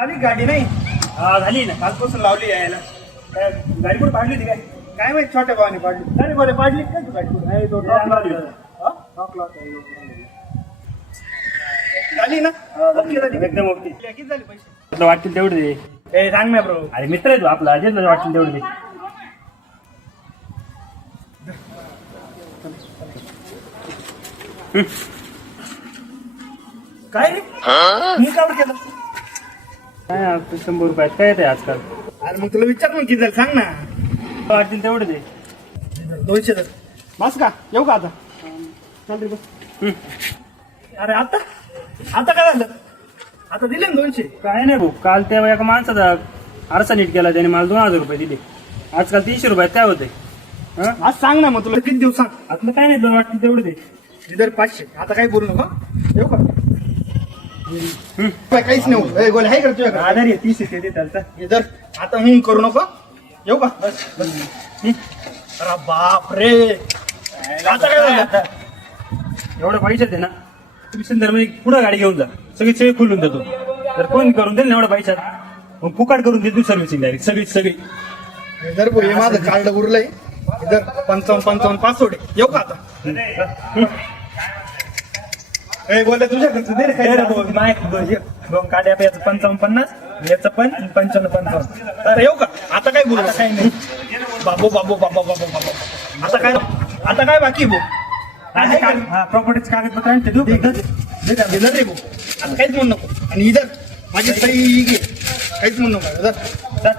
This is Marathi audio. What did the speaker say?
आली गाडी नाही झाली ना. कालपासून लावली यायला. काय गाडी कुठे पाडली होती काय? काय माहित छोट्या भावाने पाडली. अरे बरे पाडली काय तू गाडी कुठे? नाही, तो टॉप लावली. झाली ना ओके झाली एकदम ओके. किती झाले पैसे? तुला वाटतील तेवढे दे. ए सांग ना ब्रो. अरे मित्र आहे तू आपला, जे तुला वाटतील तेवढे दे. काय रे मी काय केलं? काय आता 100 रुपयात काय येते आजकाल? अरे मग तुला विचार मग किती झालं सांग ना. तुला वाटतील तेवढे दे. 200 तर बस का येऊ का आता? चालते बस. अरे आता आता काय झालं? आता दिले ना 200. काय नाही भाऊ, काल त्या एका माणसाचा आरसा नीट केला, त्याने मला 2000 रुपये दिले. आजकाल 300 रुपयात काय होते? आज सांग ना मग तुला किती दिवस सांग. आपलं काय नाही, तुला वाटतील तेवढे दे. इधर 500. आता काही बोलू नका येऊ का? काहीच नाही होत. गोल्या हाय करतोय का? आधार आहे 30 ते त्याचा. इधर आता करू नको येऊ का? बस बस. अरे बाप रे आता काय झालं? एवढं पैशात आहे ना, तुम्ही संदर्भामध्ये पुढे गाडी घेऊन जा, सगळी खुलून देतो. जर कोण करून देईल ना एवढ्या पैशात, मग फुकाट करून देतो सर्व्हिसिंग डायरेक्ट सगळी. इधर हे माझं कार्ड उरलंय. इधर 55 पासवर्ड येऊ का आता? बोलले तुझ्या खर्च दे रे काय? दोन काड्या याचं 55-50, याचं पण 55-55. आता येऊ का? आता काय बोलू? काही नाही बाबू बाबू बाबा बाबा बाबा. आता काय बाकी भाऊ? प्रॉपर्टीचे कागदपत्र आणते तू. इधर रे भाऊ आता काहीच म्हणू नको. आणि इधर माझी सही घे. काहीच म्हणू नको. इधर